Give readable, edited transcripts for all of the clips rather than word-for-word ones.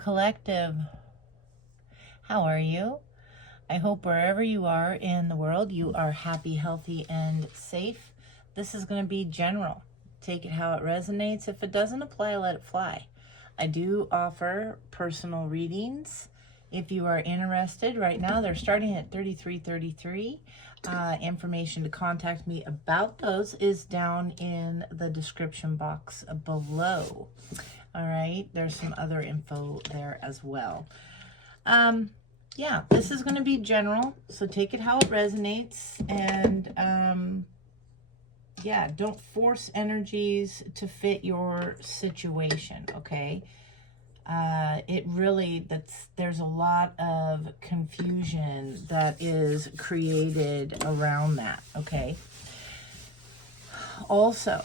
Collective. How are you? I hope wherever you are in the world, you are happy, healthy, and safe. This is going to be general. Take it how it resonates. If it doesn't apply, let it fly. I do offer personal readings. If you are interested, right now they're starting at $33.33. Information to contact me about those is down in the description box below. All right, there's some other info there as well. Yeah, this is going to be general, so take it how it resonates, and yeah, don't force energies to fit your situation, okay? There's a lot of confusion that is created around that, okay? Also,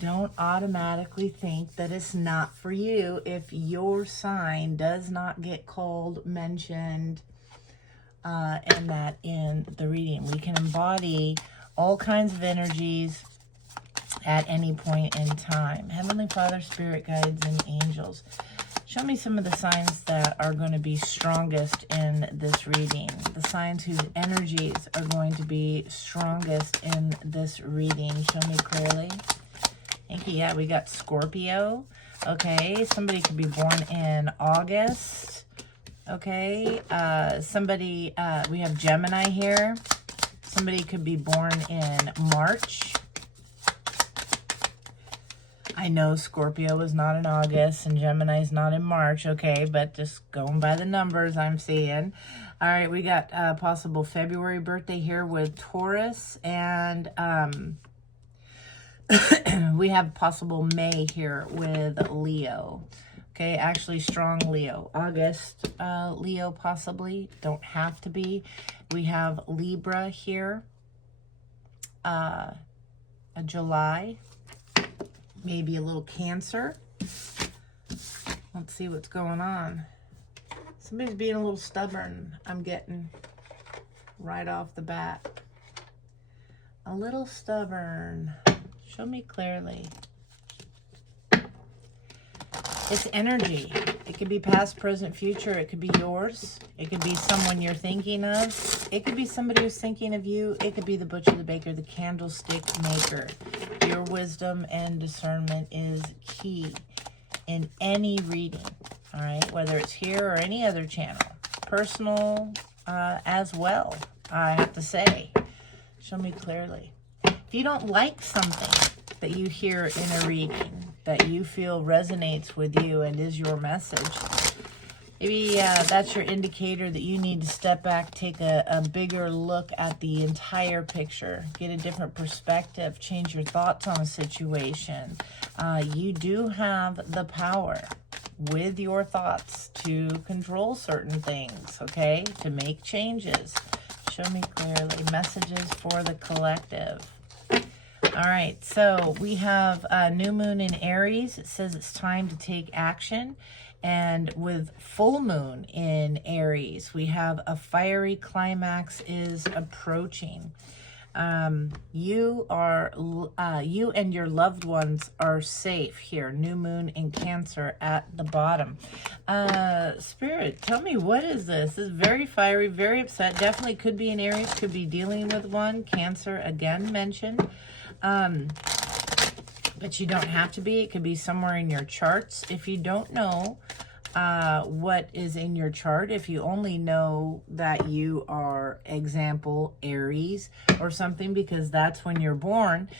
don't automatically think that it's not for you if your sign does not get called, mentioned, and that in the reading. We can embody all kinds of energies at any point in time. Heavenly Father, Spirit Guides, and Angels, show me some of the signs that are going to be strongest in this reading. The signs whose energies are going to be strongest in this reading. Show me clearly. Thank you. Yeah, we got Scorpio. Okay, somebody could be born in August. Okay, we have Gemini here. Somebody could be born in March. I know Scorpio is not in August and Gemini is not in March, okay, but just going by the numbers I'm seeing. All right, we got possible February birthday here with Taurus, and we have possible May here with Leo. Okay, actually strong Leo. August Leo possibly, don't have to be. We have Libra here. A July. Maybe a little Cancer. Let's see what's going on. Somebody's being a little stubborn, I'm getting right off the bat. A little stubborn. Show me clearly. It's energy. It could be past, present, future. It could be yours. It could be someone you're thinking of. It could be somebody who's thinking of you. It could be the butcher, the baker, the candlestick maker. Your wisdom and discernment is key in any reading, all right? Whether it's here or any other channel. Personal as well, I have to say. Show me clearly. If you don't like something that you hear in a reading that you feel resonates with you and is your message, maybe that's your indicator that you need to step back, take a bigger look at the entire picture, get a different perspective, change your thoughts on a situation. You do have the power with your thoughts to control certain things, okay? To make changes. Show me clearly. Messages for the collective. All right, so we have new moon in Aries. It says it's time to take action. And with full moon in Aries, we have a fiery climax is approaching. You and your loved ones are safe here. New moon in Cancer at the bottom. Spirit, tell me, what is this? This is very fiery, very upset. Definitely could be in Aries, could be dealing with one. Cancer again mentioned. But you don't have to be. It could be somewhere in your charts. If you don't know what is in your chart, if you only know that you are, example, Aries or something, because that's when you're born,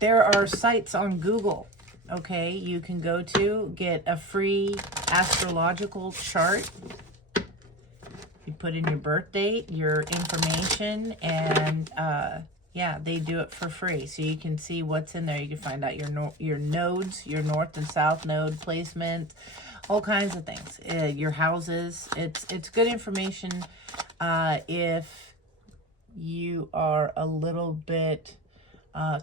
there are sites on Google, okay, you can go to get a free astrological chart. You put in your birth date, your information, and yeah, they do it for free, so you can see what's in there. You can find out your nodes, your north and south node placement, all kinds of things. Your houses. It's good information if you are a little bit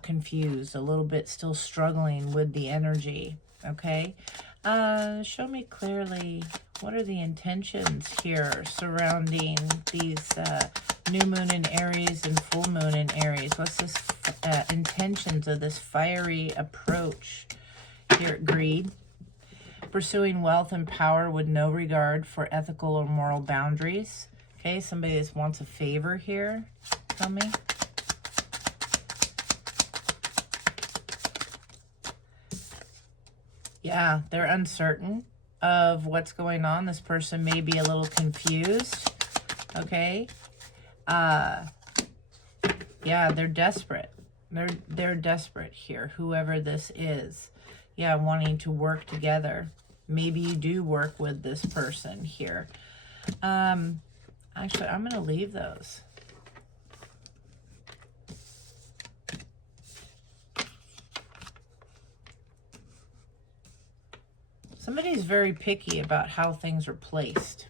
confused, a little bit still struggling with the energy. Okay, show me clearly, what are the intentions here surrounding these new moon in Aries and full moon in Aries? What's this intentions of this fiery approach here? Greed. pursuing wealth and power with no regard for ethical or moral boundaries. Okay, somebody that wants a favor here. Tell me. Yeah, they're uncertain of what's going on. This person may be a little confused. Okay. Yeah, they're desperate. They're desperate here, whoever this is. Yeah, wanting to work together. Maybe you do work with this person here. Actually, I'm going to leave those. Somebody's very picky about how things are placed.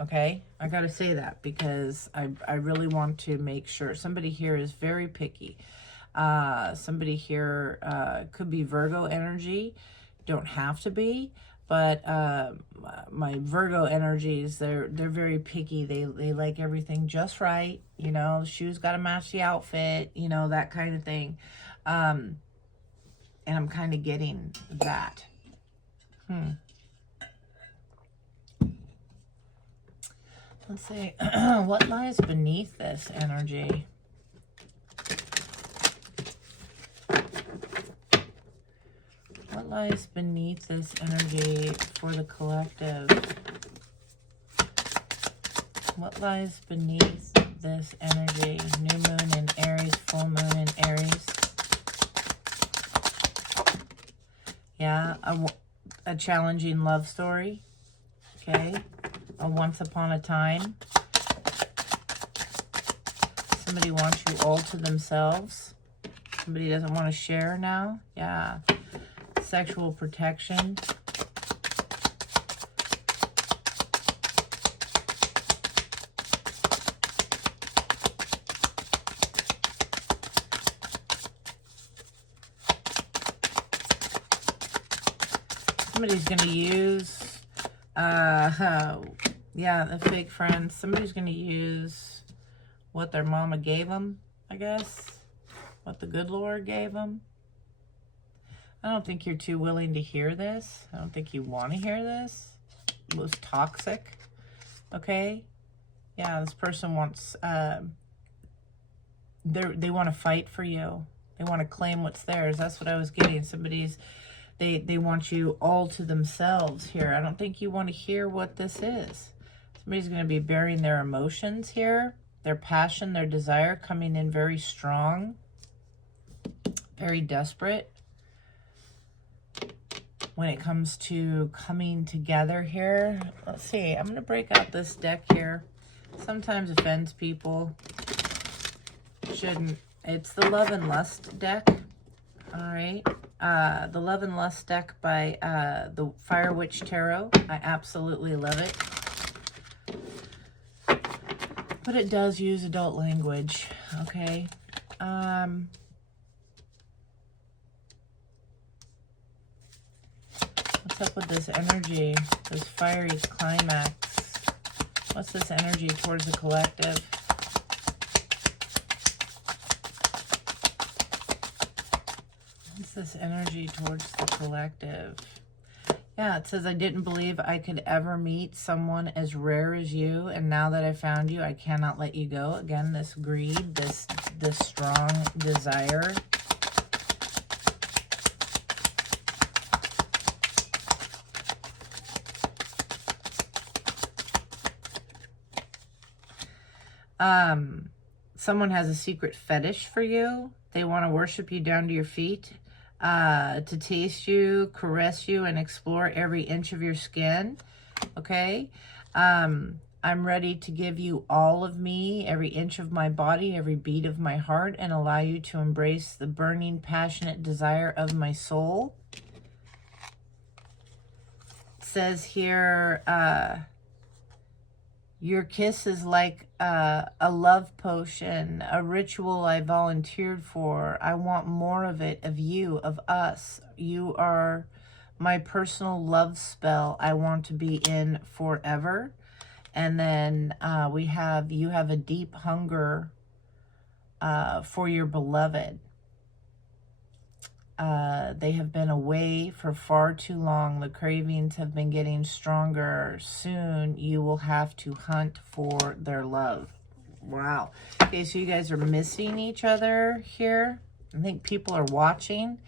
Okay, I got to say that because I really want to make sure. Somebody here is very picky. Somebody here could be Virgo energy. Don't have to be, but my Virgo energies, they're very picky. They like everything just right. You know, the shoes got to match the outfit. You know, that kind of thing. And I'm kind of getting that. Let's see, what lies beneath this energy? What lies beneath this energy for the collective? What lies beneath this energy? New moon in Aries, full moon in Aries. Yeah, a challenging love story. Okay. A once upon a time. Somebody wants you all to themselves. Somebody doesn't want to share now. Yeah. Sexual protection. Somebody's going to use yeah, the fake friends. Somebody's going to use what their mama gave them, I guess. What the good Lord gave them. I don't think you're too willing to hear this. I don't think you want to hear this. It was toxic. Okay? Yeah, this person wants, they want to fight for you. They want to claim what's theirs. That's what I was getting. Somebody's, they want you all to themselves here. I don't think you want to hear what this is. Somebody's going to be bearing their emotions here, their passion, their desire coming in very strong, very desperate when it comes to coming together here. Let's see. I'm going to break out this deck here. Sometimes offends people. Shouldn't. It's the Love and Lust deck. All right. The Love and Lust deck by the Fire Witch Tarot. I absolutely love it. But it does use adult language, okay? What's up with this energy, this fiery climax? What's this energy towards the collective? What's this energy towards the collective? Yeah, it says, I didn't believe I could ever meet someone as rare as you, and now that I found you, I cannot let you go. Again, this greed, this strong desire. Someone has a secret fetish for you. They want to worship you down to your feet. To taste you, caress you, and explore every inch of your skin. Okay? I'm ready to give you all of me, every inch of my body, every beat of my heart, and allow you to embrace the burning, passionate desire of my soul. It says here, your kiss is like a love potion, a ritual I volunteered for. I want more of it, of you, of us. You are my personal love spell I want to be in forever. And then you have a deep hunger for your beloved. They have been away for far too long. The cravings have been getting stronger. Soon you will have to hunt for their love. Wow. Okay, so you guys are missing each other here. I think people are watching.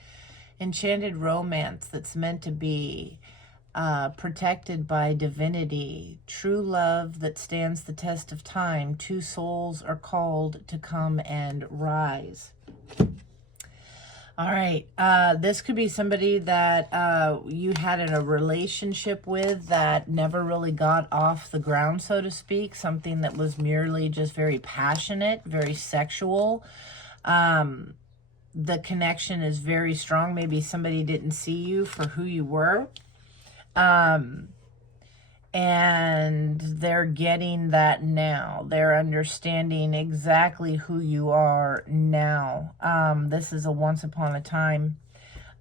Enchanted romance that's meant to be. Protected by divinity, true love that stands the test of time. Two souls are called to come and rise. All right, this could be somebody that you had in a relationship with that never really got off the ground, so to speak. Something that was merely just very passionate, very sexual. The connection is very strong. Maybe somebody didn't see you for who you were. And they're getting that now. They're understanding exactly who you are now. This is a once upon a time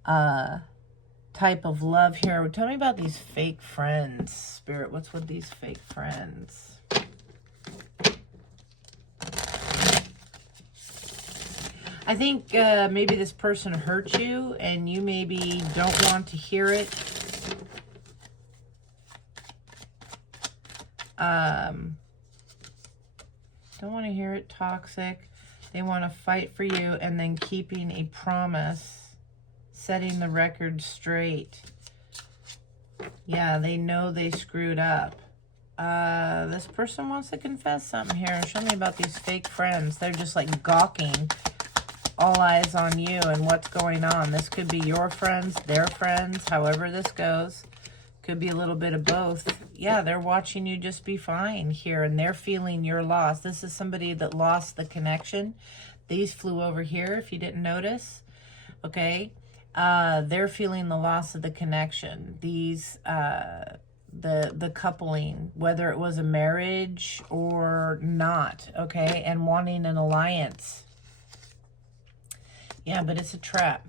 type of love here. Tell me about these fake friends, Spirit. What's with these fake friends? I think maybe this person hurt you and you maybe don't want to hear it. Don't want to hear it. Toxic. They want to fight for you and then keeping a promise, setting the record straight. Yeah, they know they screwed up. This person wants to confess something here. Show me about these fake friends. They're just like gawking, all eyes on you and what's going on. This could be your friends, their friends, however this goes. Could be a little bit of both. Yeah, they're watching you just be fine here, and they're feeling your loss. This is somebody that lost the connection. These flew over here, if you didn't notice. Okay, they're feeling the loss of the connection. These, the coupling, whether it was a marriage or not. Okay, and wanting an alliance. Yeah, but it's a trap.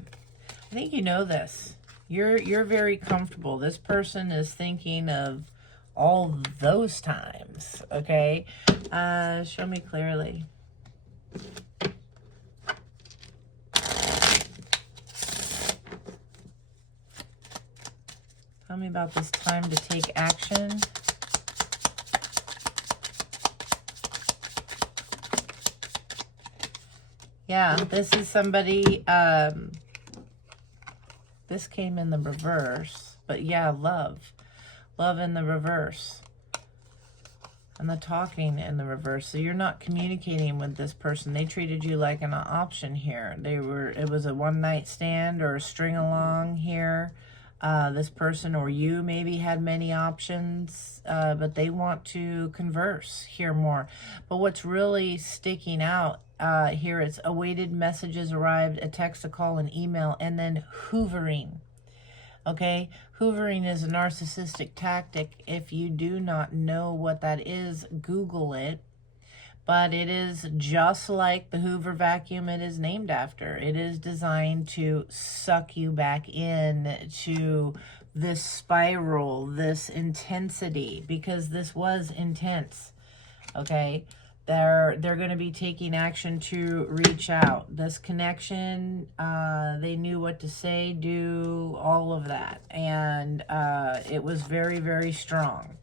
I think you know this. You're very comfortable. This person is thinking of all those times, okay? Show me clearly. Tell me about this time to take action. Yeah, this is somebody... this came in the reverse, but yeah, love. Love in the reverse. And the talking in the reverse. So you're not communicating with this person. They treated you like an option here. It was a one-night stand or a string along here. This person or you maybe had many options, but they want to converse here more. But what's really sticking out here, it's awaited messages arrived, a text, a call, an email, and then hoovering. Okay, hoovering is a narcissistic tactic. If you do not know what that is, Google it. But it is just like the Hoover vacuum it is named after. It is designed to suck you back in to this spiral, this intensity, because this was intense. Okay, they're going to be taking action to reach out. This connection, they knew what to say, do, all of that. And it was very, very strong.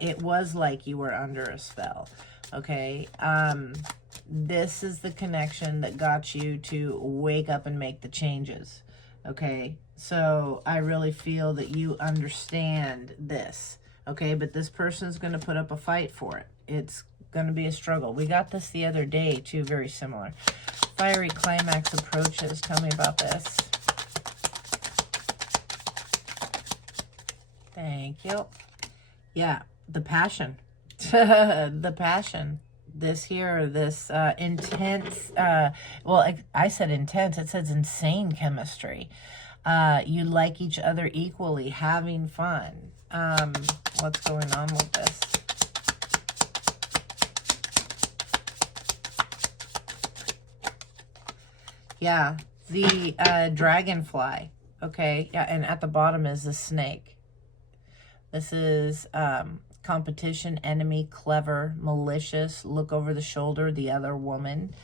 It was like you were under a spell. Okay, this is the connection that got you to wake up and make the changes. Okay, so I really feel that you understand this. Okay, but this person's going to put up a fight for it. It's going to be a struggle. We got this the other day too, very similar. Fiery climax approaches. Tell me about this. Thank you. Yeah, the passion. The passion. This here, this intense, well, I said intense, it says insane chemistry. You like each other equally, having fun. What's going on with this? Yeah, the dragonfly. Okay, yeah, and at the bottom is the snake. This is competition, enemy, clever, malicious, look over the shoulder, the other woman.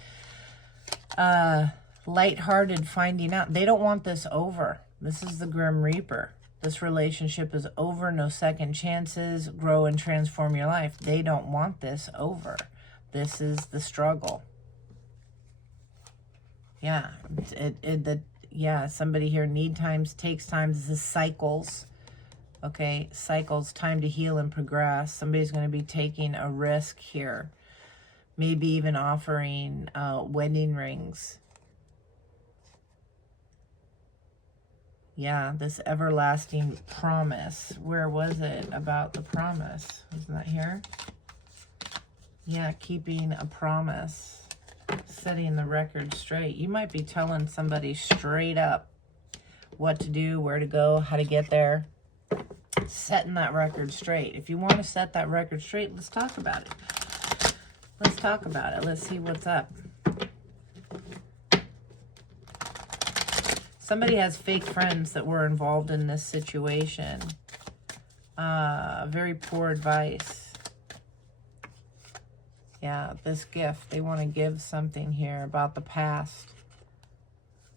lighthearted finding out. They don't want this over. This is the Grim Reaper. This relationship is over. No second chances. Grow and transform your life. They don't want this over. This is the struggle. Yeah. Yeah, somebody here, need times, takes times. This is cycles. Okay, cycles, time to heal and progress. Somebody's going to be taking a risk here. Maybe even offering wedding rings. Yeah, this everlasting promise. Where was it about the promise? Isn't that here? Yeah, keeping a promise. Setting the record straight. You might be telling somebody straight up what to do, where to go, how to get there. Setting that record straight. If you want to set that record straight, let's talk about it. Let's talk about it. Let's see what's up. Somebody has fake friends that were involved in this situation. Very poor advice. Yeah, this gift. They want to give something here about the past.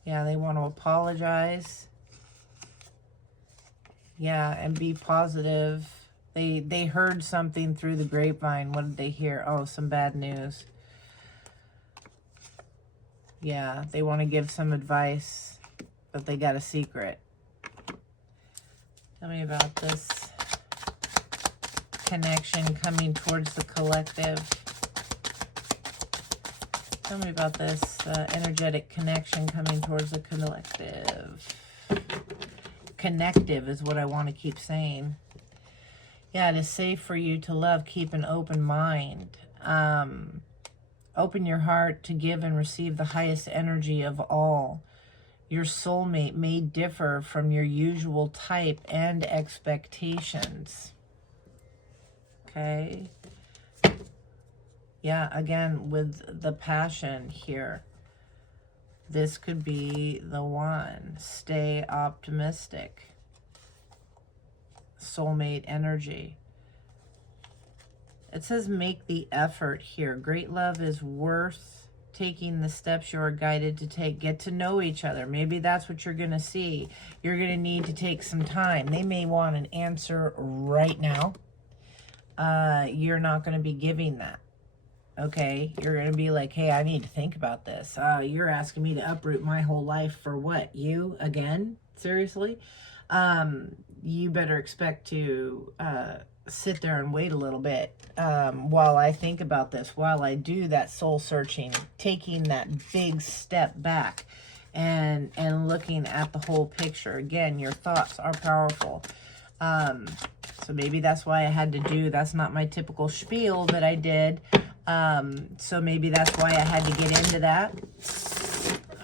Yeah, they want to apologize. Yeah, and be positive. They heard something through the grapevine. What did they hear? Oh, some bad news. Yeah, they want to give some advice, but they got a secret. Tell me about this connection coming towards the collective. Tell me about this energetic connection coming towards the collective. Connective is what I want to keep saying. Yeah, it is safe for you to love. Keep an open mind. Open your heart to give and receive the highest energy of all. Your soulmate may differ from your usual type and expectations. Okay. Yeah, again, with the passion here. This could be the one. Stay optimistic. Soulmate energy. It says make the effort here. Great love is worth taking the steps you are guided to take. Get to know each other. Maybe that's what you're going to see. You're going to need to take some time. They may want an answer right now. You're not going to be giving that. Okay, you're going to be like, hey, I need to think about this. You're asking me to uproot my whole life for what? You? Again? Seriously? You better expect to sit there and wait a little bit while I think about this, while I do that soul searching, taking that big step back and looking at the whole picture. Again, your thoughts are powerful. So maybe that's why I had to do, that's not my typical spiel that I did. So maybe that's why I had to get into that.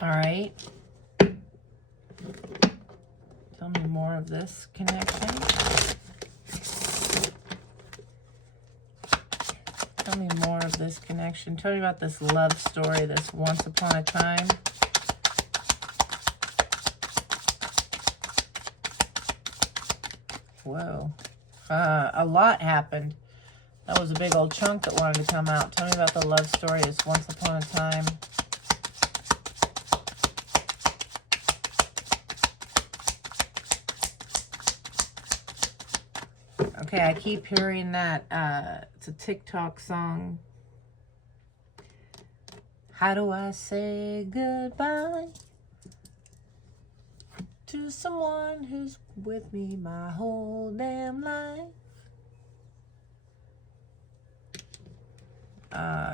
All right. Tell me more of this connection. Tell me more of this connection. Tell me about this love story, this once upon a time. Whoa. A lot happened. That was a big old chunk that wanted to come out. Tell me about the love story, this once upon a time. Okay, I keep hearing that. It's a TikTok song. How do I say goodbye to someone who's with me my whole damn life?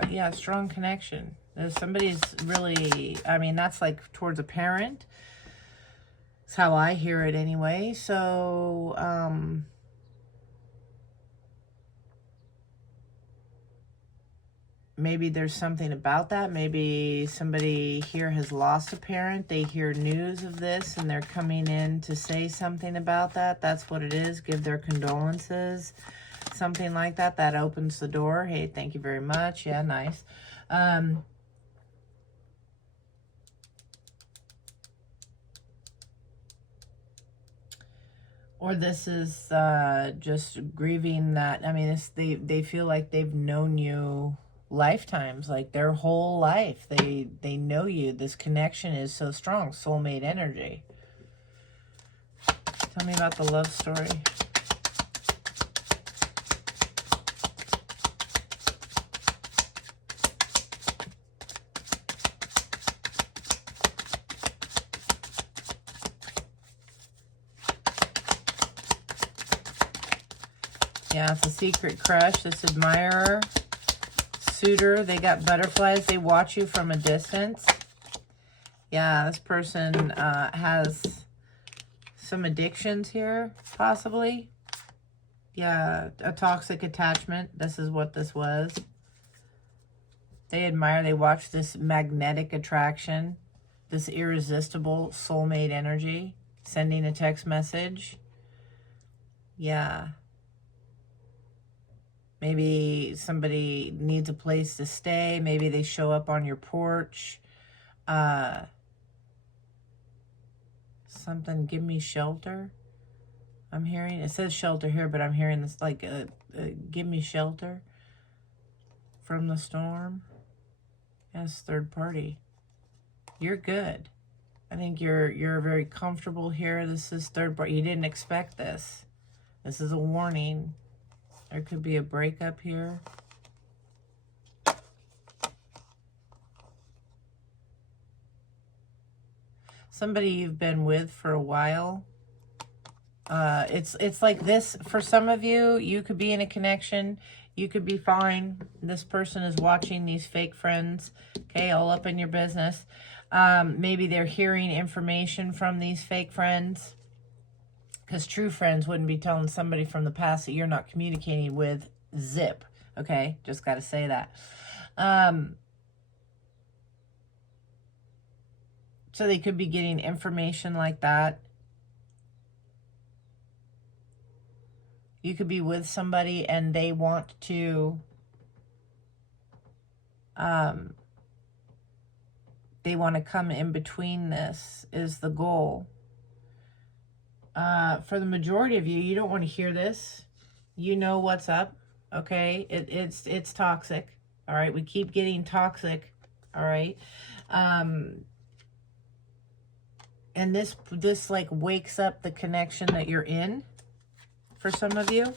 Yeah, strong connection. If somebody's really, I mean, that's like towards a parent. That's how I hear it anyway. So, maybe there's something about that. Maybe somebody here has lost a parent. They hear news of this and they're coming in to say something about that. That's what it is. Give their condolences. Something like that. That opens the door. Hey, thank you very much. Yeah, nice. Or this is just grieving that, I mean, they feel like they've known you lifetimes, like their whole life. They know you. This connection is so strong. Soulmate energy. Tell me about the love story. Yeah, it's a secret crush. This admirer, suitor, they got butterflies. They watch you from a distance. Yeah, this person has some addictions here, possibly. Yeah, a toxic attachment. This is what this was. They admire, they watch this magnetic attraction, this irresistible soulmate energy, sending a text message. Yeah. Maybe somebody needs a place to stay. Maybe they show up on your porch. Something, give me shelter. I'm hearing, it says shelter here, but I'm hearing this like give me shelter from the storm. Yes, third party. You're good. I think you're very comfortable here. This is third party. You didn't expect this. This is a warning. There could be a breakup here. Somebody you've been with for a while. It's like this. For some of you, you could be in a connection. You could be fine. This person is watching these fake friends. Okay, all up in your business. Maybe they're hearing information from these fake friends. Because true friends wouldn't be telling somebody from the past that you're not communicating with. Zip. Okay? Just got to say that. So they could be getting information like that. You could be with somebody and they want to... they want to come in between. This is the goal. For the majority of you, you don't want to hear this. You know what's up, okay? It's toxic, all right? We keep getting toxic, all right? And this like wakes up the connection that you're in for some of you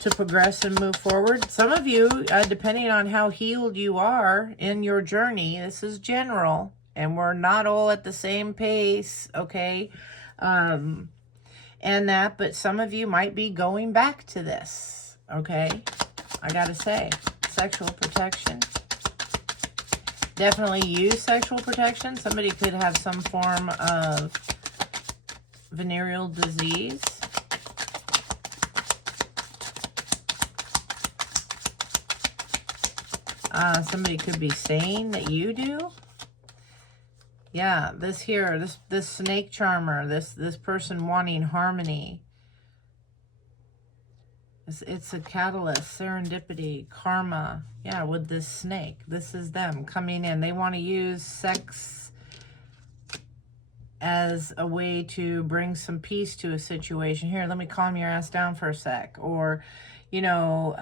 to progress and move forward. Some of you, depending on how healed you are in your journey, this is general, and we're not all at the same pace, okay? But some of you might be going back to this, okay? I gotta say, sexual protection. Definitely use sexual protection. Somebody could have some form of venereal disease. Somebody could be saying that you do. Yeah, this here, this snake charmer, this person wanting harmony. It's a catalyst, serendipity, karma. Yeah, with this snake. This is them coming in. They want to use sex as a way to bring some peace to a situation. Here, let me calm your ass down for a sec. Or, you know,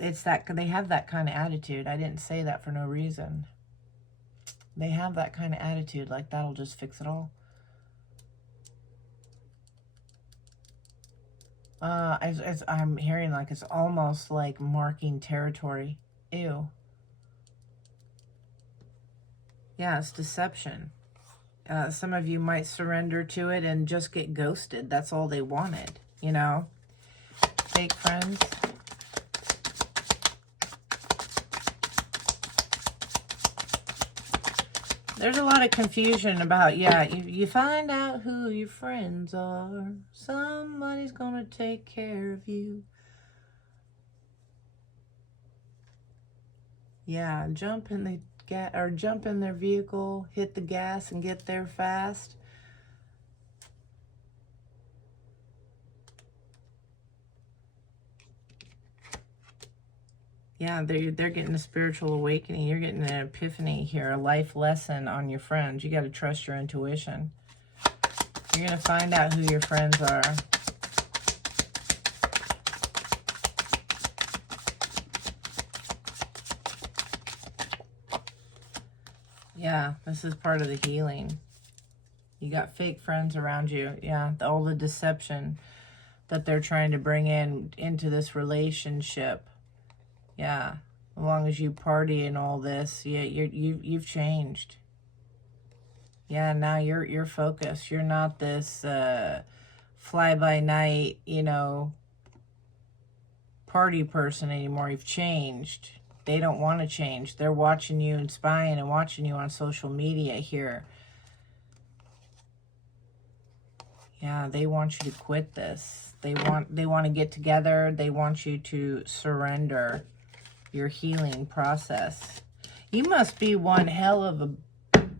it's that they have that kind of attitude. I didn't say that for no reason. They have that kind of attitude, like that'll just fix it all. I'm hearing like it's almost like marking territory. Ew. Yeah, it's deception. Some of you might surrender to it and just get ghosted. That's all they wanted, you know? Fake friends. There's a lot of confusion about, yeah, you find out who your friends are. Somebody's gonna take care of you. Yeah, jump in their vehicle, hit the gas and get there fast. Yeah, they're getting a spiritual awakening. You're getting an epiphany here, a life lesson on your friends. You got to trust your intuition. You're going to find out who your friends are. Yeah, this is part of the healing. You got fake friends around you. Yeah, all the deception that they're trying to bring into this relationship. Yeah, as long as you party and all this, yeah, you've changed. Yeah, now you're focused. You're not this fly by night, you know, party person anymore. You've changed. They don't want to change. They're watching you and spying and watching you on social media here. Yeah, they want you to quit this. They want to get together. They want you to surrender your healing process. You must be one hell of a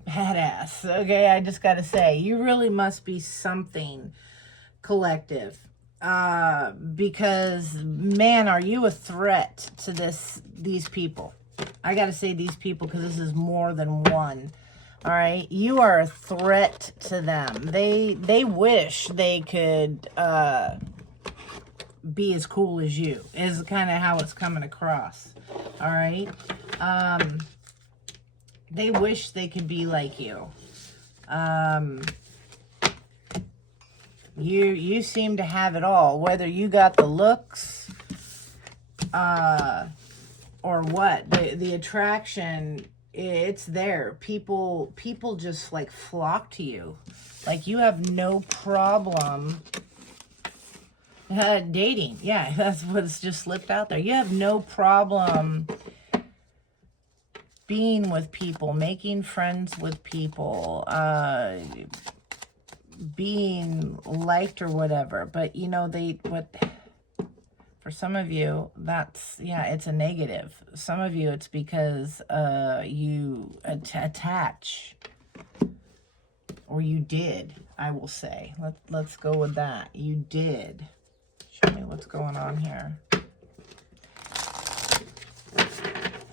badass. Okay, I just got to say, you really must be something, collective. Because man, are you a threat to these people. I got to say these people because this is more than one. All right, you are a threat to them. They wish they could be as cool as you, is kind of how it's coming across. All right, they wish they could be like you. You seem to have it all, whether you got the looks or what. The attraction, it's there. People just like flock to you. Like you have no problem dating. Yeah, that's what's just slipped out there. You have no problem being with people, making friends with people, being liked or whatever. But you know, for some of you, that's, yeah, it's a negative. Some of you, it's because you attach, or you did, I will say. Let's go with that. You did. Show me what's going on here.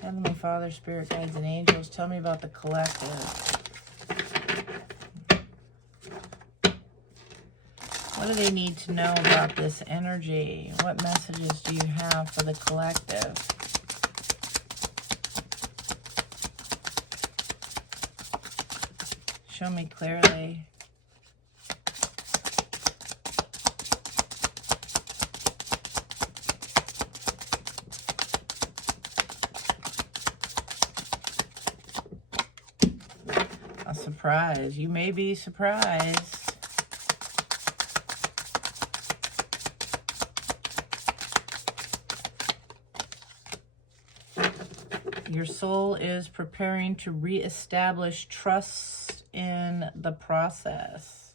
Heavenly Father, Spirit Guides, and Angels, tell me about the collective. What do they need to know about this energy? What messages do you have for the collective? Show me clearly. A surprise. You may be surprised. Your soul is preparing to reestablish trust in the process.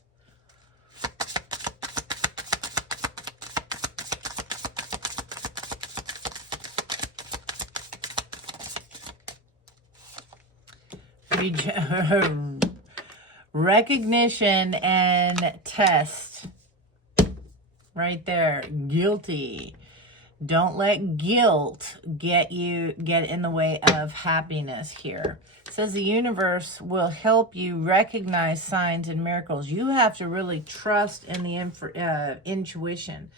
Recognition and test. Right there. Guilty. Don't let guilt get in the way of happiness here. It says the universe will help you recognize signs and miracles. You have to really trust in the intuition.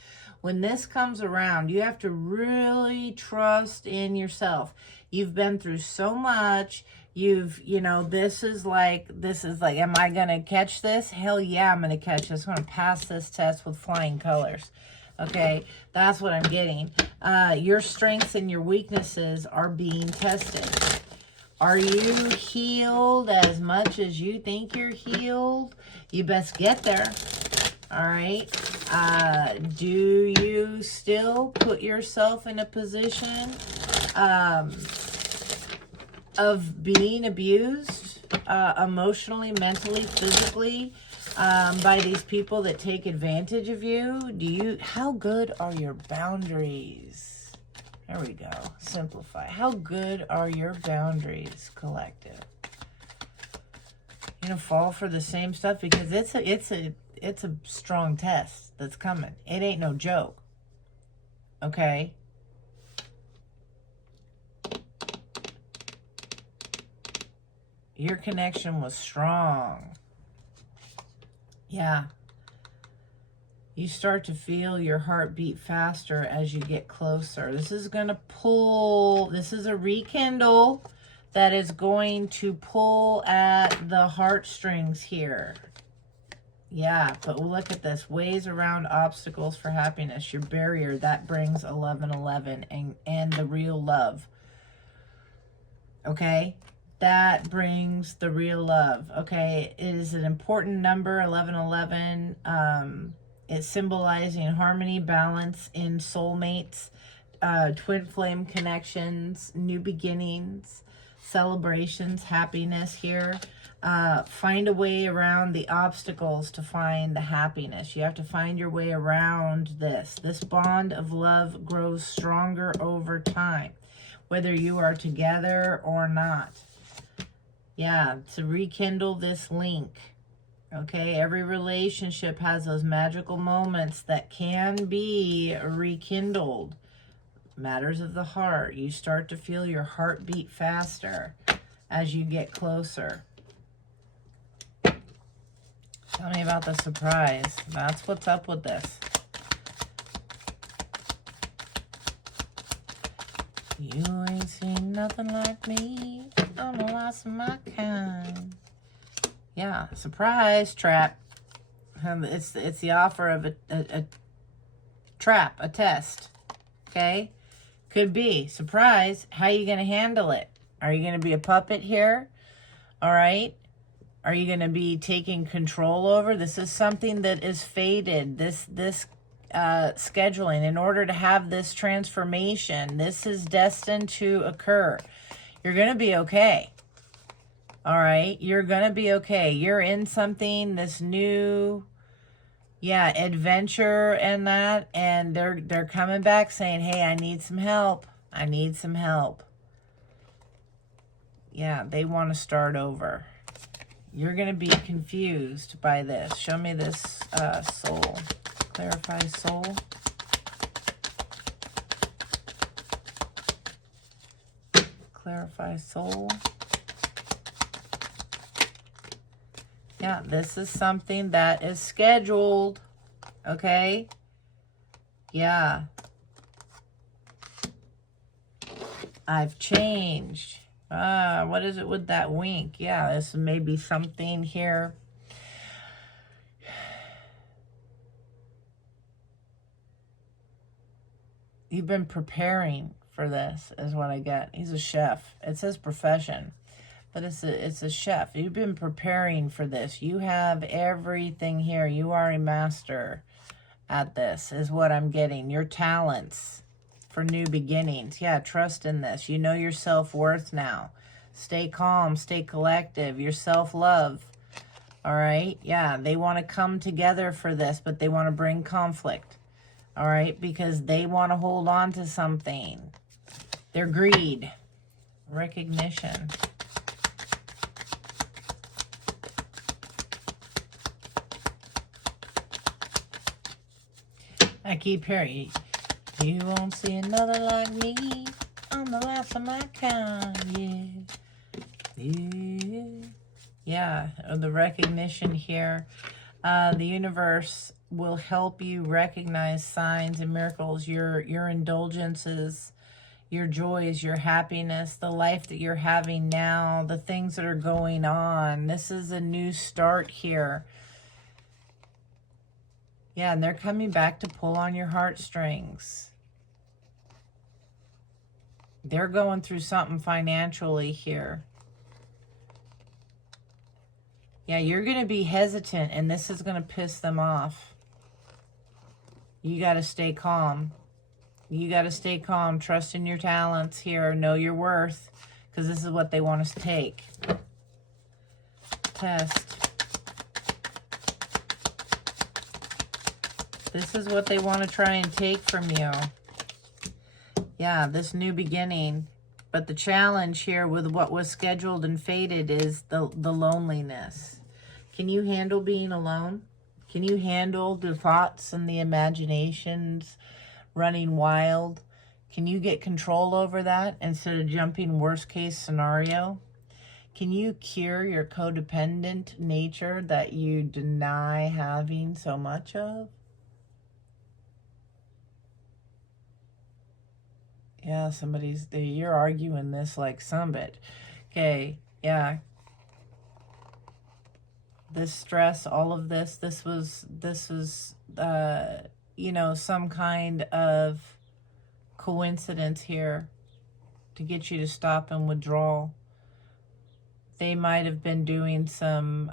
When this comes around, you have to really trust in yourself. You've been through so much. This is like, am I going to catch this? Hell yeah, I'm going to catch this. I'm going to pass this test with flying colors. Okay, that's what I'm getting. Your strengths and your weaknesses are being tested. Are you healed as much as you think you're healed? You best get there. All right. Do you still put yourself in a position of being abused emotionally, mentally, physically? By these people that take advantage of you? How good are your boundaries? There we go. Simplify. How good are your boundaries, collective? You know, fall for the same stuff because it's a strong test that's coming. It ain't no joke. Okay? Your connection was strong. Yeah. You start to feel your heart beat faster as you get closer. This is going to pull. This is a rekindle. that is going to pull at the heartstrings here. Yeah, but look at this. Ways around obstacles for happiness. Your barrier, that brings 1111 and the real love. Okay? That brings the real love. Okay? It is an important number, 1111. It's symbolizing harmony, balance in soulmates, twin flame connections, new beginnings, celebrations, happiness here. Find a way around the obstacles to find the happiness. You have to find your way around this. This bond of love grows stronger over time, whether you are together or not. Yeah, to rekindle this link. Okay, every relationship has those magical moments that can be rekindled. Matters of the heart. You start to feel your heart beat faster as you get closer. Tell me about the surprise. That's what's up with this. You ain't seen nothing like me. I'm the last of my kind. Yeah, surprise trap. It's the offer of a trap, a test. Okay? Could be. Surprise. How are you going to handle it? Are you going to be a puppet here? All right? Are you going to be taking control over? This is something that is fated. This scheduling, in order to have this transformation, this is destined to occur. You're going to be okay. All right? You're going to be okay. You're in something, this new, adventure and that, and they're coming back saying, hey, I need some help. I need some help. Yeah, they want to start over. You're going to be confused by this. Show me this soul. Clarify soul. Clarify soul. Yeah, this is something that is scheduled. Okay? Yeah. I've changed. What is it with that wink? Yeah, this may be something here. You've been preparing for this, is what I get. He's a chef. It says profession, but it's a chef. You've been preparing for this. You have everything here. You are a master at this, is what I'm getting. Your talents for new beginnings. Yeah, trust in this. You know your self-worth now. Stay calm, stay collective. Your self-love. All right? Yeah, they want to come together for this, but they want to bring conflict. All right? Because they want to hold on to something. Their greed. Recognition. I keep hearing, you won't see another like me. I'm the last of my kind, yeah. The recognition here. The universe will help you recognize signs and miracles, your indulgences, your joys, your happiness, the life that you're having now, the things that are going on. This is a new start here. Yeah, and they're coming back to pull on your heartstrings. They're going through something financially here. Yeah, you're going to be hesitant, and this is going to piss them off. You got to stay calm. You got to stay calm. Trust in your talents here. Know your worth, because this is what they want us to take. Test. This is what they want to try and take from you. Yeah, this new beginning. But the challenge here with what was scheduled and fated is the loneliness. Can you handle being alone? Can you handle the thoughts and the imaginations running wild? Can you get control over that instead of jumping worst case scenario? Can you cure your codependent nature that you deny having so much of? Yeah, you're arguing this like some bit. Okay, yeah. This stress, all of this, this was, you know, some kind of coincidence here to get you to stop and withdraw. They might have been doing some,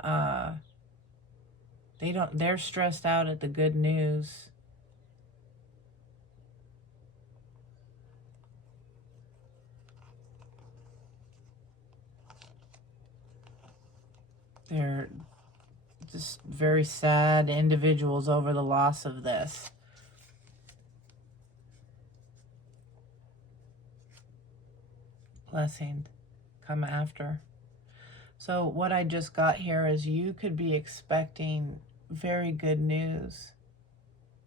they're stressed out at the good news. They're just very sad individuals over the loss of this. Blessing come after. So what I just got here is you could be expecting very good news,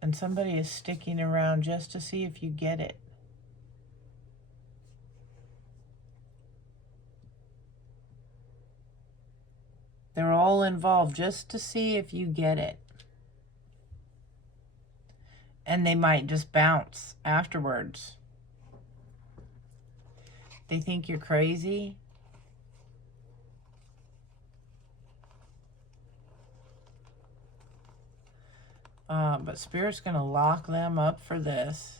and somebody is sticking around just to see if you get it. They're all involved just to see if you get it. And they might just bounce afterwards. They think you're crazy. But Spirit's going to lock them up for this.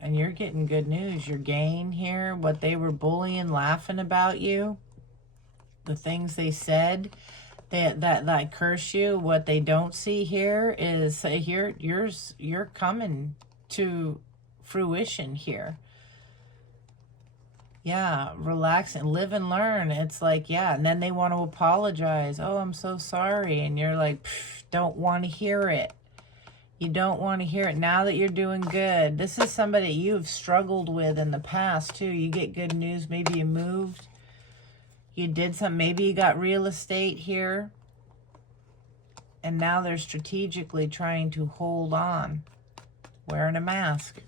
And you're getting good news. Your gain here, what they were bullying, laughing about you, the things they said that curse you, what they don't see here is here you're coming to fruition here. Yeah, relax and live and learn. It's like, yeah, and then they want to apologize. Oh, I'm so sorry. And you're like, don't want to hear it. You don't want to hear it now that you're doing good. This is somebody you've struggled with in the past too. You get good news. Maybe you moved. You did something. Maybe you got real estate here. And now they're strategically trying to hold on. Wearing a mask.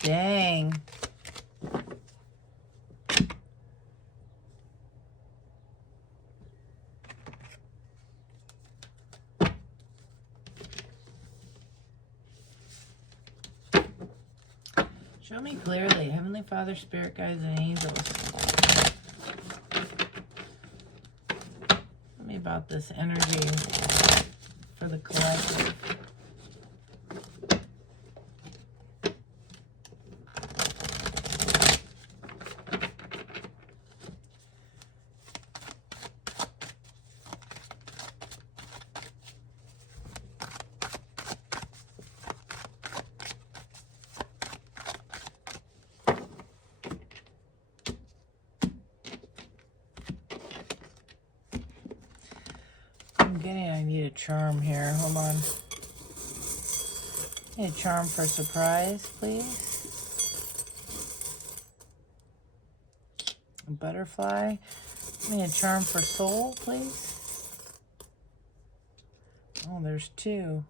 Dang. Show me clearly, Heavenly Father, Spirit Guides, and Angels. Tell me about this energy for the collective. I need a charm here. Hold on. I need a charm for surprise, please. A butterfly. I need a charm for soul, please. Oh, there's two.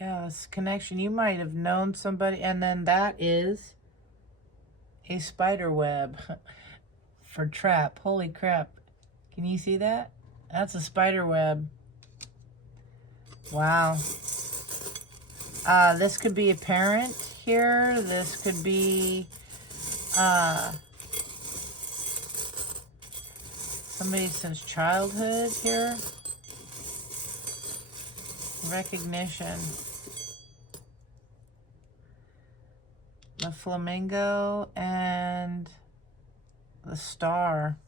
Yeah, this connection. You might have known somebody. And then that is a spider web for trap. Holy crap. Can you see that? That's a spider web. Wow. This could be a parent here. This could be somebody since childhood here. Recognition. The flamingo and the star.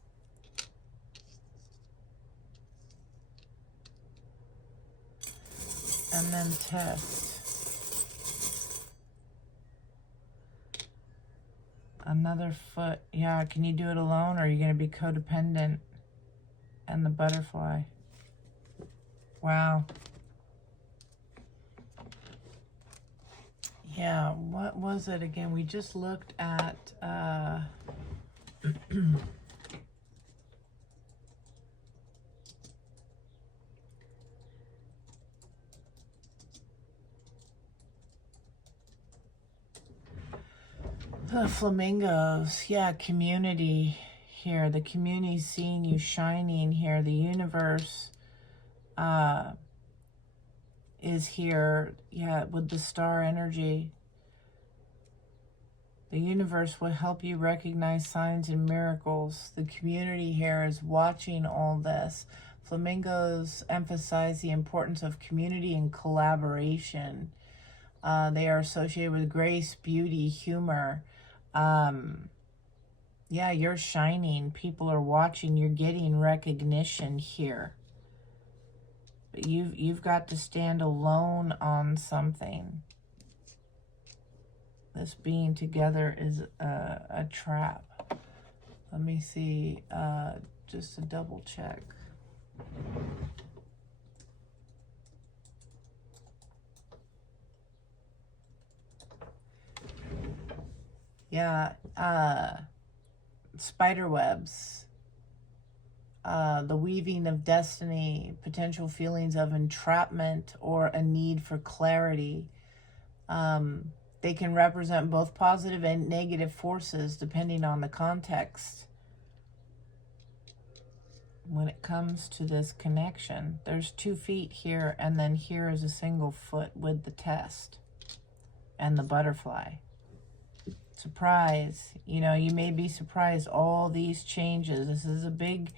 And then test. Another foot. Yeah, can you do it alone or are you going to be codependent? And the butterfly. Wow. Yeah, what was it again? We just looked at... the flamingos, yeah, community here. The community's seeing you shining here. The universe is here, yeah, with the star energy. The universe will help you recognize signs and miracles. The community here is watching all this. Flamingos emphasize the importance of community and collaboration. They are associated with grace, beauty, humor. Yeah, you're shining. People are watching. You're getting recognition here. But you've got to stand alone on something. This being together is a trap. Let me see, just to double check. Yeah, spider webs, the weaving of destiny, potential feelings of entrapment or a need for clarity. They can represent both positive and negative forces depending on the context. When it comes to this connection, there's 2 feet here, and then here is a single foot with the test and the butterfly. Surprise. You know, you may be surprised, all these changes. This is a big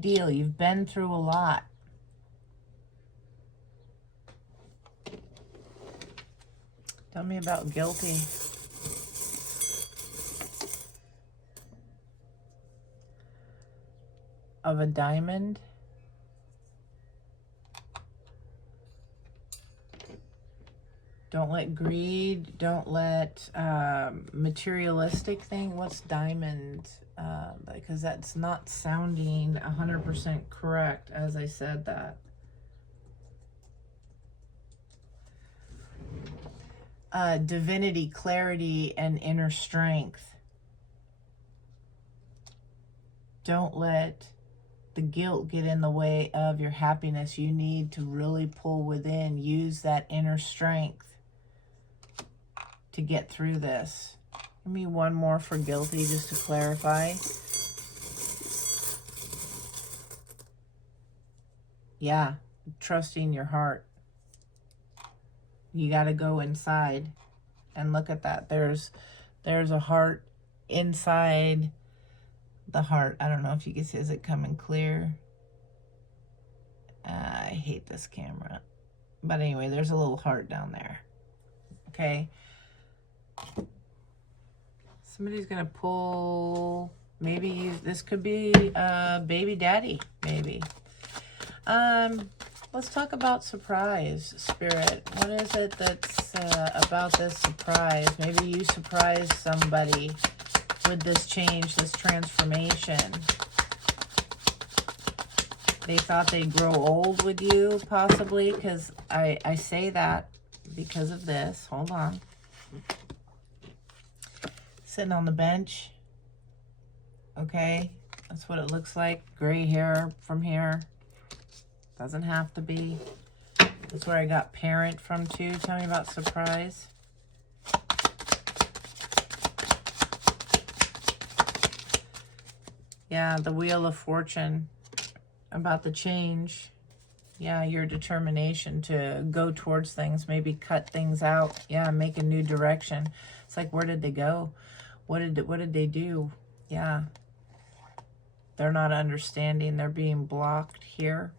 deal. You've been through a lot. Tell me about guilty. Of a diamond. Don't let greed, don't let materialistic thing. What's diamond? Because that's not sounding 100% correct as I said that. Divinity, clarity, and inner strength. Don't let the guilt get in the way of your happiness. You need to really pull within. Use that inner strength to get through this. Give me one more for guilty just to clarify. Yeah, trusting your heart. You got to go inside and look at that. There's a heart inside the heart. I don't know if you can see. Is it coming clear? I hate this camera. But anyway, there's a little heart down there. Okay. Somebody's going to pull. Maybe this could be baby daddy. Maybe. Let's talk about surprise, Spirit. What is it that's about this surprise? Maybe you surprised somebody with this change, this transformation. They thought they'd grow old with you, possibly, because I say that because of this. Hold on. Sitting on the bench. Okay, that's what it looks like. Gray hair from here. Doesn't have to be. That's where I got parent from too. Tell me about surprise. Yeah, the Wheel of Fortune. About the change. Yeah, your determination to go towards things. Maybe cut things out. Yeah, make a new direction. It's like, where did they go? What did they do? Yeah. They're not understanding. They're being blocked here.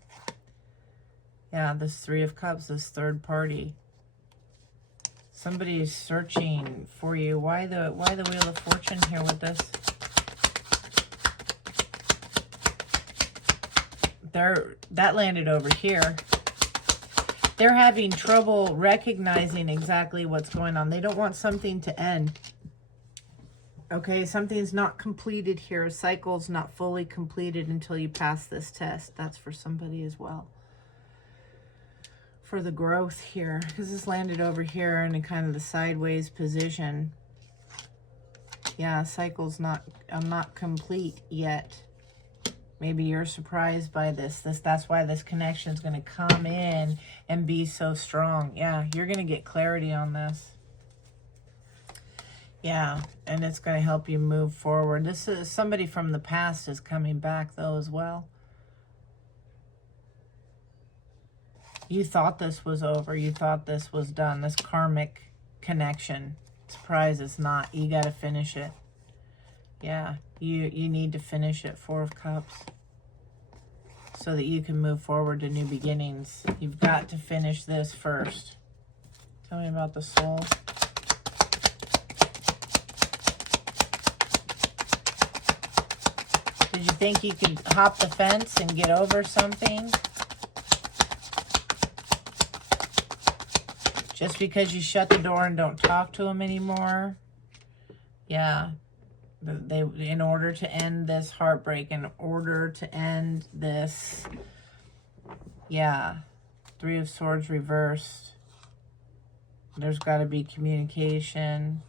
Yeah, this 3 of Cups, this third party. Somebody is searching for you. Why the Wheel of Fortune here with this? That landed over here. They're having trouble recognizing exactly what's going on. They don't want something to end. Okay, something's not completed here. A cycle's not fully completed until you pass this test. That's for somebody as well. For the growth here, because this landed over here in a kind of the sideways position. Yeah, cycle's not complete yet. Maybe you're surprised by this. That's why this connection is going to come in and be so strong. Yeah, you're going to get clarity on this. Yeah, and it's going to help you move forward. This is somebody from the past is coming back though as well. You thought this was over. You thought this was done. This karmic connection Surprise, it's not. You got to finish it. Yeah, you need to finish it. Four of Cups. So that you can move forward to new beginnings. You've got to finish this first. Tell me about the Soul. Did you think you could hop the fence and get over something? Just because you shut the door and don't talk to them anymore? Yeah. In order to end this heartbreak, in order to end this, yeah, Three of Swords reversed. There's got to be communication.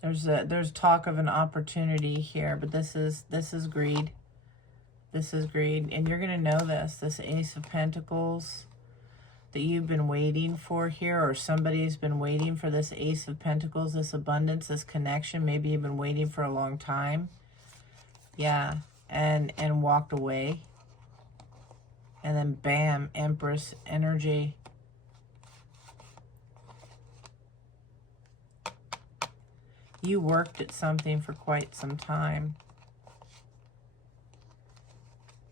There's talk of an opportunity here, but this is greed. This is greed, and you're gonna know this Ace of Pentacles that you've been waiting for here, or somebody's been waiting for this Ace of Pentacles, this abundance, this connection. Maybe you've been waiting for a long time. Yeah, and walked away. And then bam, Empress energy. You worked at something for quite some time.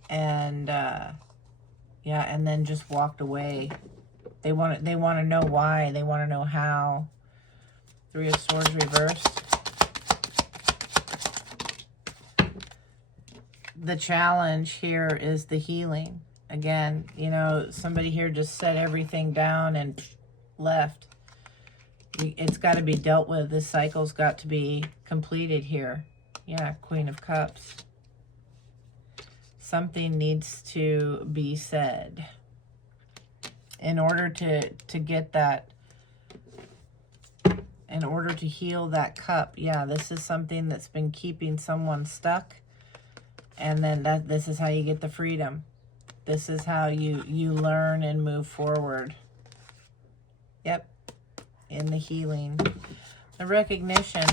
And yeah, and then just walked away. They want to know why. They want to know how. Three of Swords reversed. The challenge here is the healing. Again, you know, somebody here just set everything down and left. It's got to be dealt with. This cycle's got to be completed here. Yeah, Queen of Cups. Something needs to be said in order to get that, in order to heal that cup. Yeah, this is something that's been keeping someone stuck, and then this is how you get the freedom. This is how you learn and move forward. Yep, in the healing. The recognition.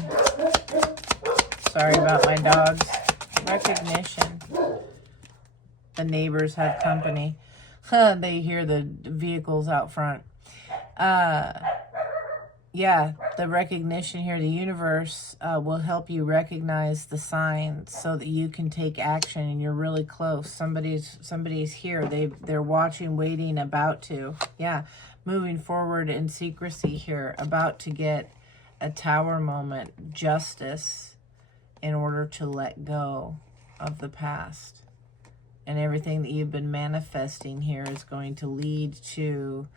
Sorry about my dogs. Recognition. The neighbors have company. They hear the vehicles out front. Yeah, the recognition here. The universe will help you recognize the signs so that you can take action, and you're really close. Somebody's here. They're watching, waiting, about to. Yeah, moving forward in secrecy here. About to get a Tower moment. Justice in order to let go of the past. And everything that you've been manifesting here is going to lead to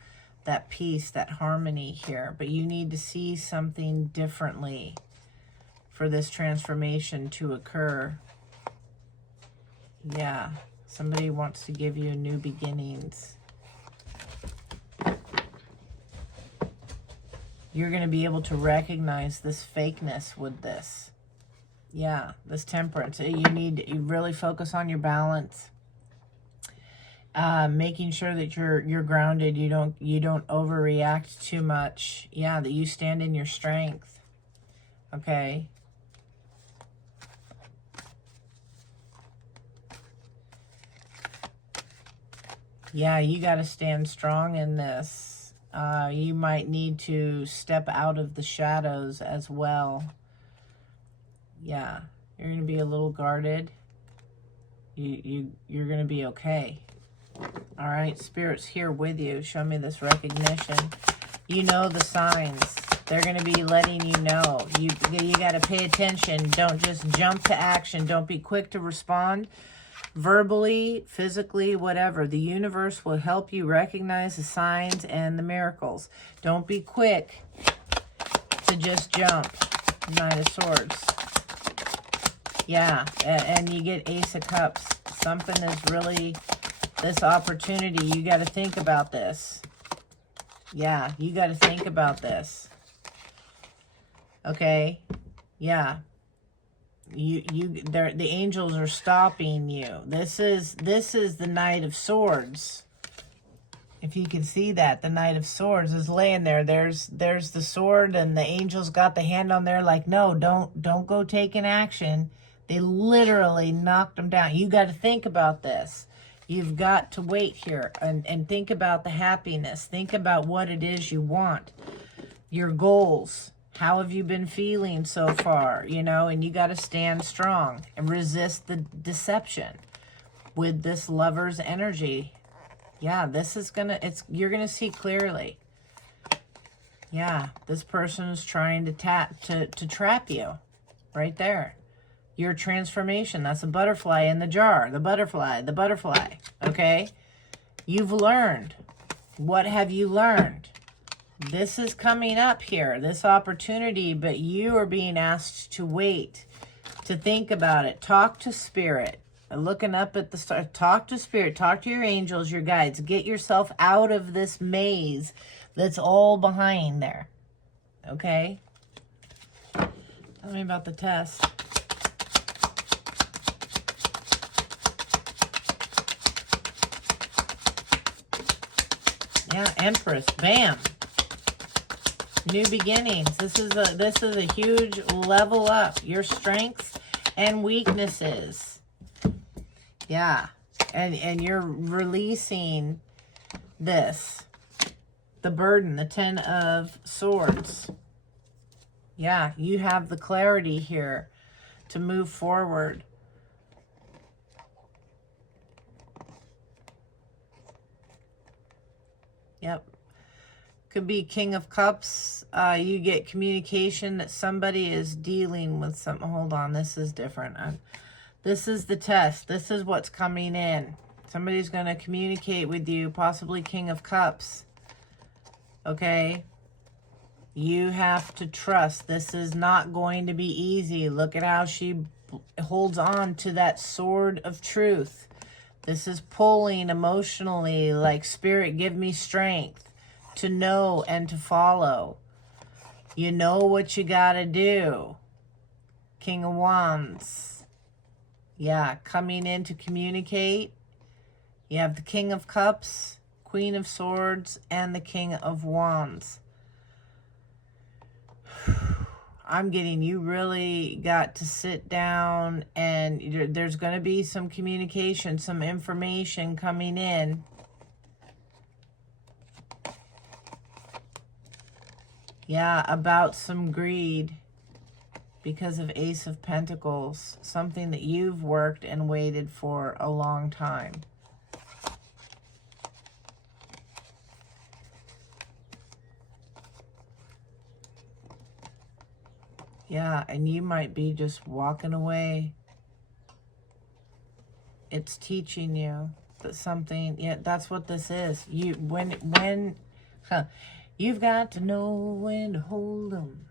that peace, that harmony here. But you need to see something differently for this transformation to occur. Yeah, somebody wants to give you new beginnings. You're going to be able to recognize this fakeness with this. Yeah, this Temperance. You really focus on your balance. Making sure that you're grounded. You don't overreact too much. Yeah, that you stand in your strength. Okay. Yeah, you got to stand strong in this. You might need to step out of the shadows as well. Yeah, you're going to be a little guarded. You're going to be okay. All right, Spirit's here with you. Show me this recognition. You know the signs. They're going to be letting you know. You got to pay attention. Don't just jump to action. Don't be quick to respond. Verbally, physically, whatever. The universe will help you recognize the signs and the miracles. Don't be quick to just jump. Knight of Swords. Yeah, and you get Ace of Cups. Something is really... this opportunity, you got to think about this. Yeah, you got to think about this. Okay? Yeah. The angels are stopping you. This is the Knight of Swords. If you can see that, the Knight of Swords is laying there. There's the sword, and the angels got the hand on there like, no, don't go taking action. They literally knocked them down. You got to think about this. You've got to wait here and think about the happiness. Think about what it is you want. Your goals. How have you been feeling so far? You know, and you got to stand strong and resist the deception with this Lover's energy. Yeah, this is you're gonna see clearly. Yeah, this person is trying to trap you. Right there. Your transformation. That's a butterfly in the jar. The butterfly. Okay? You've learned. What have you learned? This is coming up here, this opportunity, but you are being asked to wait, to think about it. Talk to Spirit. Looking up at the stars. Talk to Spirit. Talk to your angels, your guides. Get yourself out of this maze that's all behind there. Okay? Tell me about the test. Yeah, Empress. Bam. New beginnings. This is a huge level up. Your strengths and weaknesses. Yeah. And you're releasing this. The burden, the 10 of Swords. Yeah, you have the clarity here to move forward. Yep. Could be King of Cups. You get communication that somebody is dealing with something. Hold on, this is different. This is the test. This is what's coming in. Somebody's going to communicate with you, possibly King of Cups. Okay? You have to trust. This is not going to be easy. Look at how she holds on to that sword of truth. This is pulling emotionally, like, Spirit, give me strength to know and to follow. You know what you got to do. King of Wands. Yeah, coming in to communicate. You have the King of Cups, Queen of Swords, and the King of Wands. I'm getting you really got to sit down, and there's going to be some communication, some information coming in. Yeah, about some greed because of Ace of Pentacles. Something that you've worked and waited for a long time. Yeah, and you might be just walking away. It's teaching you that something, yeah, that's what this is. You've got to know when to hold 'em,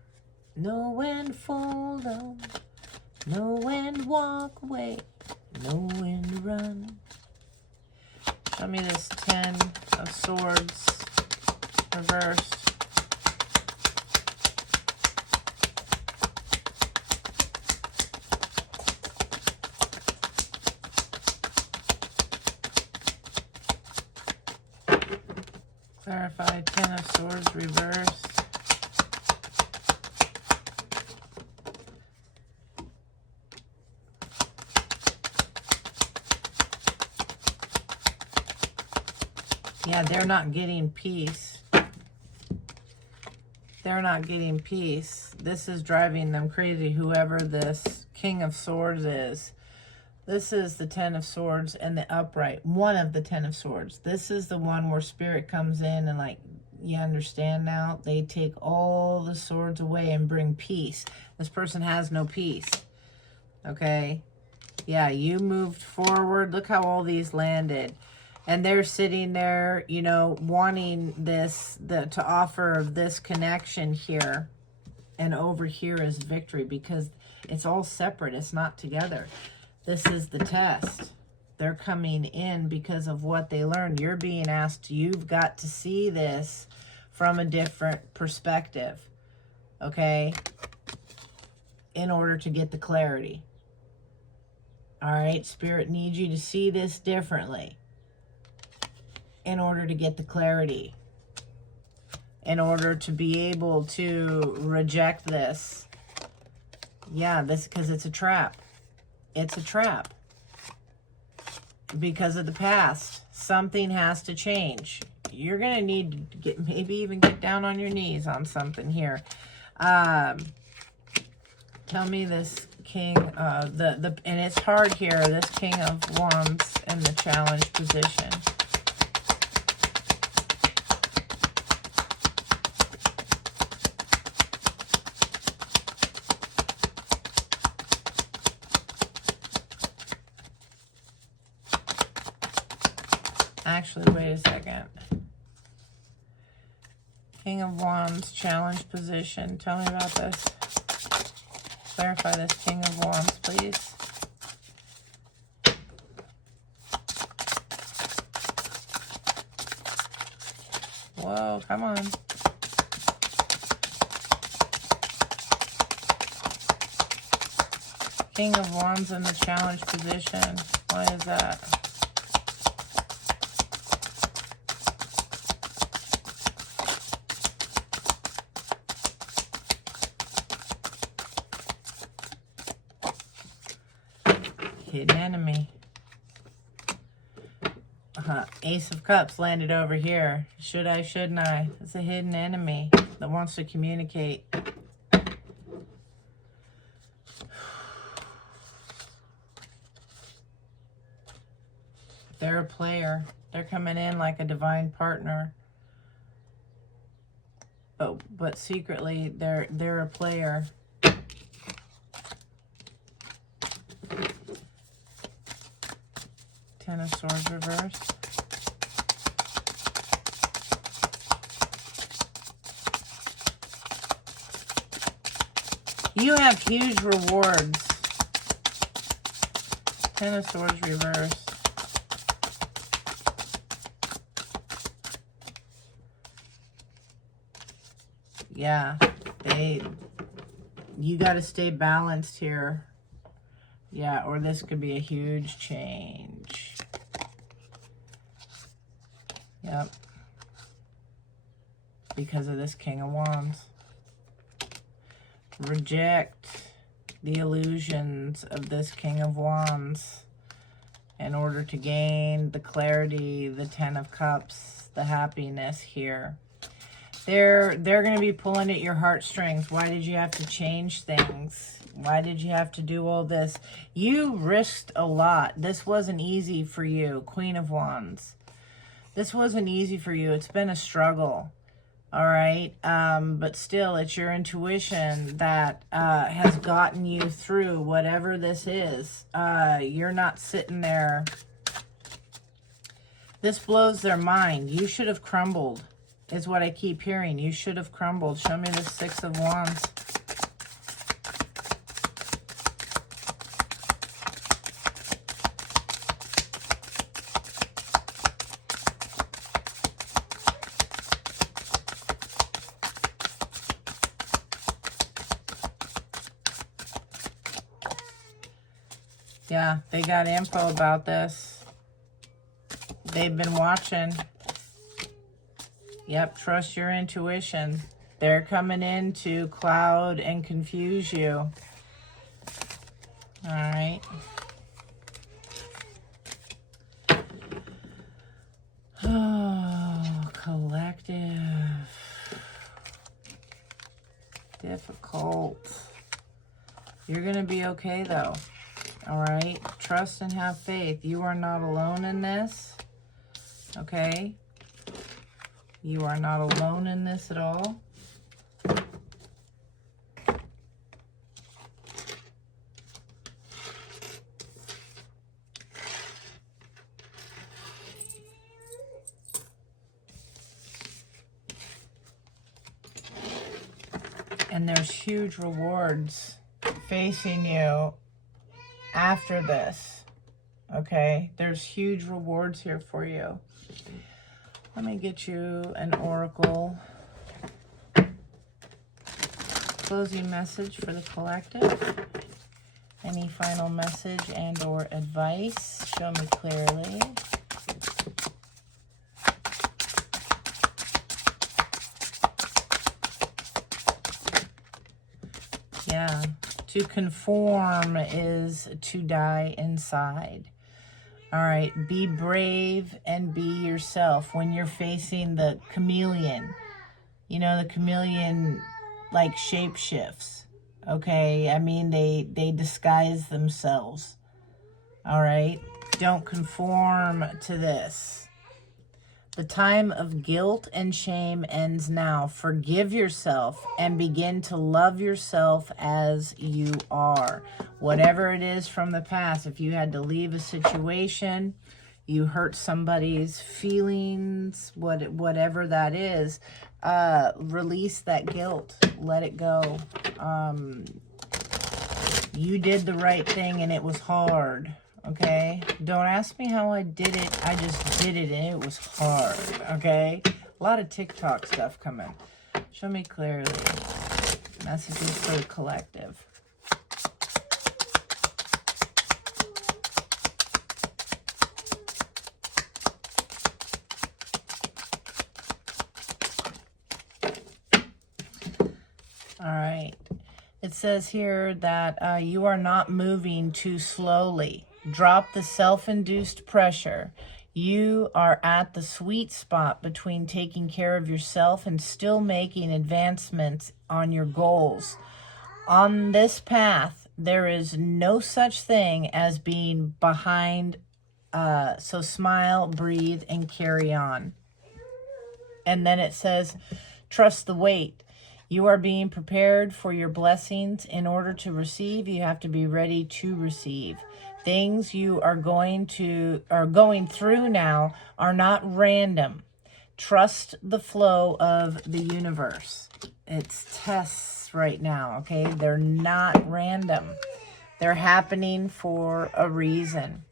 know when to fold 'em, know when to walk away, know when to run. Show me this 10 of Swords reversed. Clarified 10 of Swords reversed. Yeah, they're not getting peace. They're not getting peace. This is driving them crazy, whoever this King of Swords is. This is the 10 of Swords and the upright. One of the 10 of Swords. This is the one where Spirit comes in and, like, you understand now? They take all the swords away and bring peace. This person has no peace. Okay? Yeah, you moved forward. Look how all these landed. And they're sitting there, you know, wanting this, to offer this connection here. And over here is victory because it's all separate. It's not together. This is the test. They're coming in because of what they learned. You're being asked, you've got to see this from a different perspective, okay, in order to get the clarity. All right, Spirit needs you to see this differently in order to get the clarity, in order to be able to reject this. Yeah, this, because it's a trap. It's a trap. because of the past. Something has to change. You're going to need to get, maybe even get down on your knees on something here. Tell me this King, and it's hard here, this King of Wands in the challenge position. Actually, wait a second. King of Wands, challenge position. Tell me about this. Clarify this King of Wands, please. Whoa, come on. King of Wands in the challenge position. Why is that? Hidden enemy. Ace of Cups landed over here. Should I, shouldn't I? It's a hidden enemy that wants to communicate. They're a player. They're coming in like a divine partner. But secretly, they're a player. Ten of Swords reverse. You have huge rewards. Ten of Swords reverse. Yeah, you got to stay balanced here. Yeah, or this could be a huge change. Yep. Because of this King of Wands. Reject the illusions of this King of Wands in order to gain the clarity, the Ten of Cups, the happiness here. They're going to be pulling at your heartstrings. Why did you have to change things? Why did you have to do all this? You risked a lot. This wasn't easy for you, Queen of Wands. This wasn't easy for you. It's been a struggle, all right? But still, it's your intuition that has gotten you through whatever this is. You're not sitting there. This blows their mind. You should have crumbled, is what I keep hearing. You should have crumbled. Show me the Six of Wands. Yeah, they got info about this. They've been watching. Yep, trust your intuition. They're coming in to cloud and confuse you. All right. Oh, collective. Difficult. You're going to be okay, though. All right? Trust and have faith. You are not alone in this. Okay? You are not alone in this at all. And there's huge rewards facing you after this. Okay? There's huge rewards here for you. Let me get you an oracle. Closing message for the collective. Any final message and or advice? Show me clearly. Yeah. To conform is to die inside. All right, be brave and be yourself when you're facing the chameleon. You know, the chameleon like shape shifts. Okay, I mean they disguise themselves. All right, don't conform to this. The time of guilt and shame ends now. Forgive yourself and begin to love yourself as you are. Whatever it is from the past, if you had to leave a situation, you hurt somebody's feelings, whatever that is, release that guilt. Let it go. You did the right thing and it was hard. Okay, don't ask me how I did it. I just did it and it was hard. Okay, a lot of TikTok stuff coming. Show me clearly. Messages for the collective. All right. It says here that you are not moving too slowly. Drop the self-induced pressure. You are at the sweet spot between taking care of yourself and still making advancements on your goals. On this path, there is no such thing as being behind. So smile, breathe, and carry on. And then it says, trust the wait. You are being prepared for your blessings. In order to receive, you have to be ready to receive. Things you are going through now are not random. Trust the flow of the universe. It's tests right now, okay? They're not random. They're happening for a reason.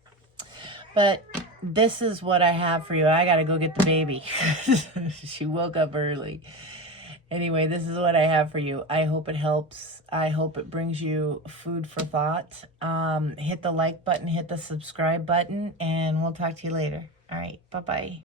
But this is what I have for you. I got to go get the baby. She woke up early. Anyway, this is what I have for you. I hope it helps. I hope it brings you food for thought. Hit the like button, hit the subscribe button, and we'll talk to you later. All right, bye-bye.